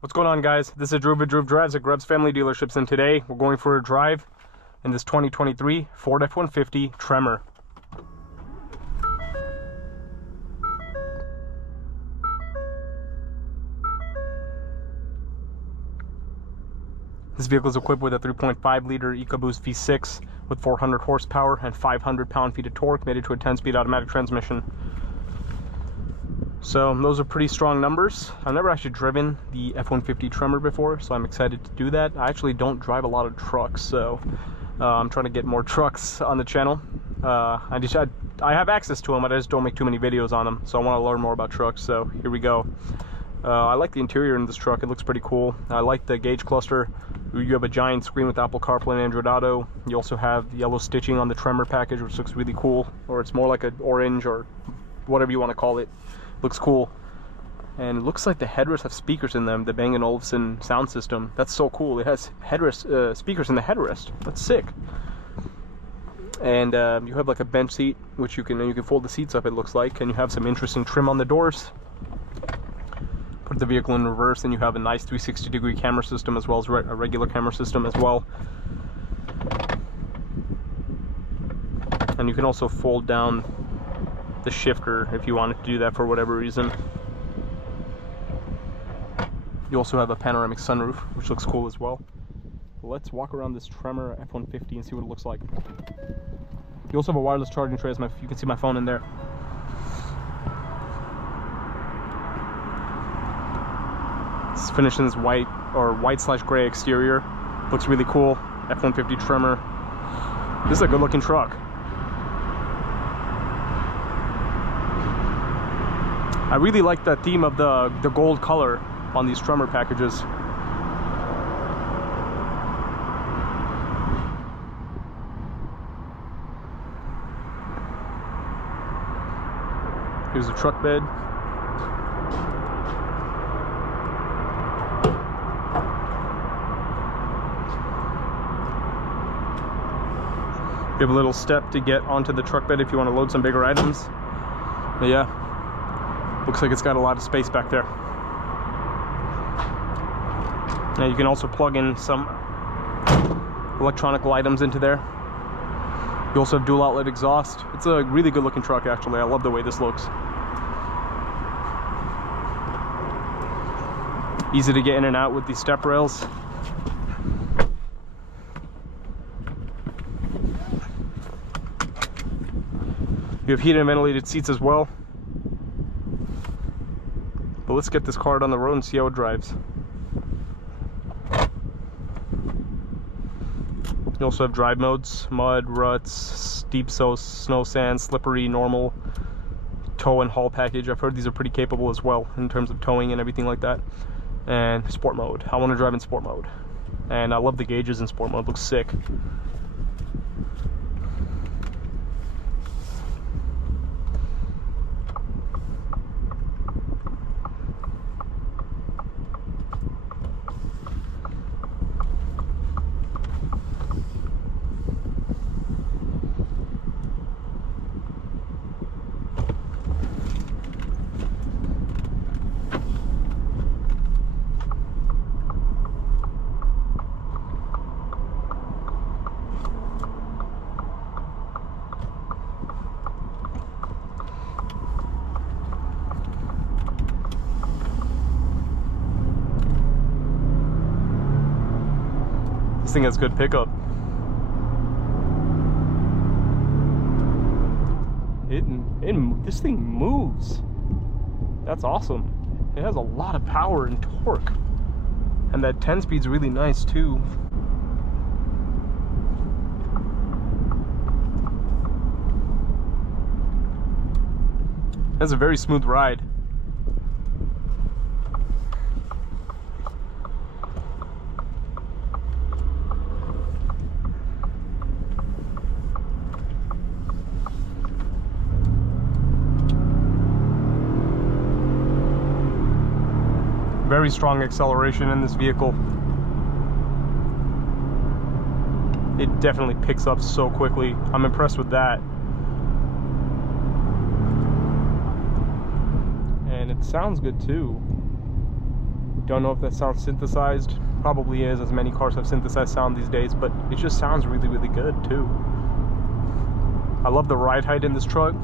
What's going on, guys? This is Drew Drives at Grubbs Family Dealerships, and today we're going for a drive in this 2023 Ford F-150 Tremor. This vehicle is equipped with a 3.5-liter EcoBoost V6 with 400 horsepower and 500 pound-feet of torque, mated to a 10-speed automatic transmission. So those are pretty strong numbers. I've never actually driven the F-150 Tremor before, so I'm excited to do that. I actually don't drive a lot of trucks, so I'm trying to get more trucks on the channel. I have access to them, but I just don't make too many videos on them, so I want to learn more about trucks, so here we go. I like the interior in this truck. It looks pretty cool. I like the gauge cluster. You have a giant screen with Apple CarPlay and Android Auto. You also have the yellow stitching on the Tremor package, which looks really cool, or it's more like an orange or whatever you want to call it. Looks cool. And it looks like the headrests have speakers in them, the Bang & Olufsen sound system. That's so cool. It has headrest speakers in the headrest. That's sick. And you have like a bench seat, which you can fold the seats up, it looks like, and you have some interesting trim on the doors. Put the vehicle in reverse, and you have a nice 360-degree camera system, as well as a regular camera system as well. And you can also fold down the shifter if you wanted to do that for whatever reason. You also have a panoramic sunroof, which looks cool as well. But let's walk around this Tremor F-150 and see what it looks like. You also have a wireless charging tray, you can see my phone in there. It's finished in this white/gray exterior. Looks really cool. F-150 Tremor. This is a good looking truck. I really like the theme of the gold color on these Tremor packages. Here's the truck bed. You have a little step to get onto the truck bed if you want to load some bigger items. But yeah, looks like it's got a lot of space back there. Now you can also plug in some electronic items into there. You also have dual outlet exhaust. It's a really good looking truck, actually. I love the way this looks. Easy to get in and out with these step rails. You have heated and ventilated seats as well. But let's get this car out on the road and see how it drives. You also have drive modes: mud, ruts, steep snow, sand, slippery, normal, tow and haul package. I've heard these are pretty capable as well in terms of towing and everything like that. And sport mode. I want to drive in sport mode. And I love the gauges in sport mode. Looks sick. This thing has good pickup. This thing moves. That's awesome. It has a lot of power and torque. And that 10-speed's really nice too. That's a very smooth ride. Very strong acceleration in this vehicle. It definitely picks up so quickly. I'm impressed with that. And it sounds good too. Don't know if that sounds synthesized. Probably is, as many cars have synthesized sound these days, but it just sounds really, really good too. I love the ride height in this truck.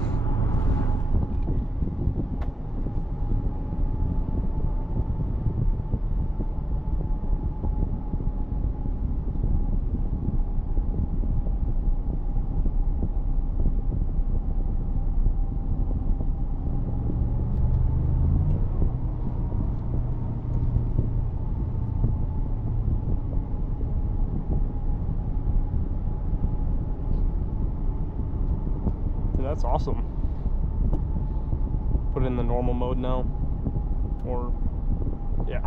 That's awesome. Put it in the normal mode now, or yeah.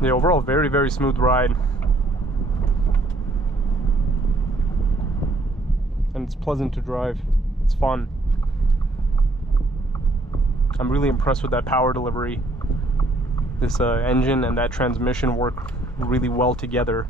The overall very, very smooth ride, and it's pleasant to drive. It's fun. I'm really impressed with that power delivery. This engine and that transmission work really well together.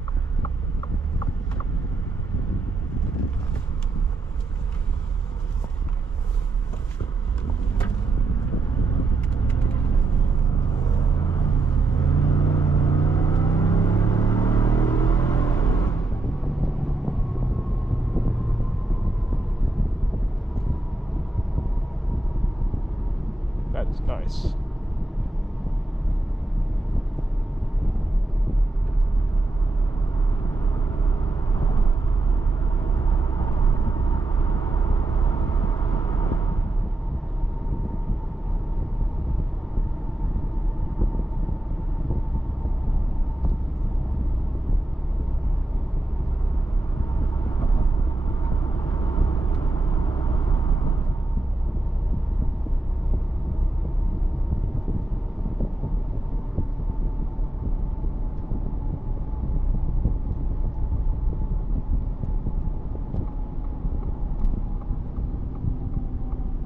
That is nice.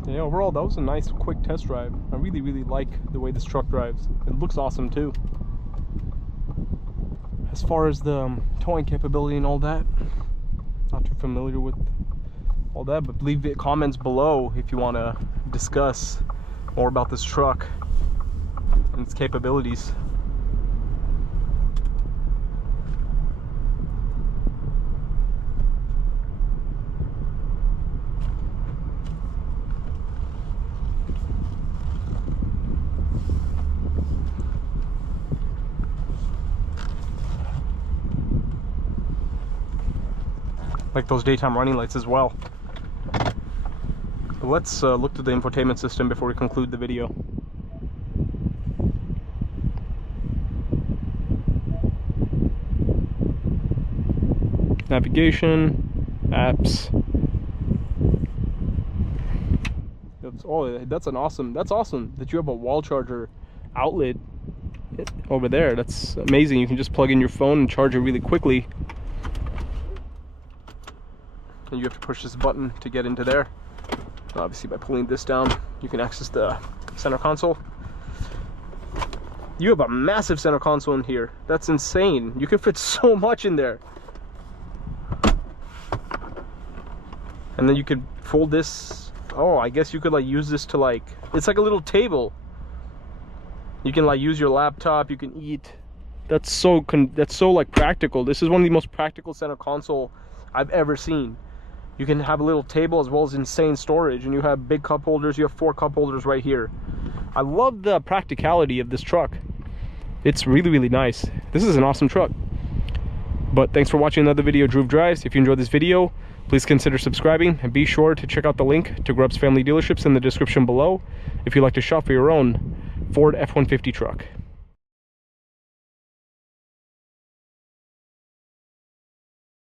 Yeah, overall that was a nice quick test drive. I really, really like the way this truck drives. It looks awesome too. As far as the towing capability and all that, not too familiar with all that, but leave comments below if you want to discuss more about this truck and its capabilities. Like those daytime running lights as well. But let's look through the infotainment system before we conclude the video. Navigation, apps. That's awesome that you have a wall charger outlet over there. That's amazing. You can just plug in your phone and charge it really quickly. And you have to push this button to get into there. Obviously by pulling this down you can access the center console. You have a massive center console in here. That's insane. You can fit so much in there. And then you could fold this. Oh, I guess you could like use this to like, it's like a little table. You can like use your laptop, you can eat. That's so like practical. This is one of the most practical center console I've ever seen. You can have a little table as well as insane storage, and you have big cup holders. You have 4 cup holders right here. I love the practicality of this truck. It's really, really nice. This is an awesome truck. But thanks for watching another video of Drew Drives. If you enjoyed this video, please consider subscribing, and be sure to check out the link to Grubb's Family Dealerships in the description below if you'd like to shop for your own Ford F-150 truck.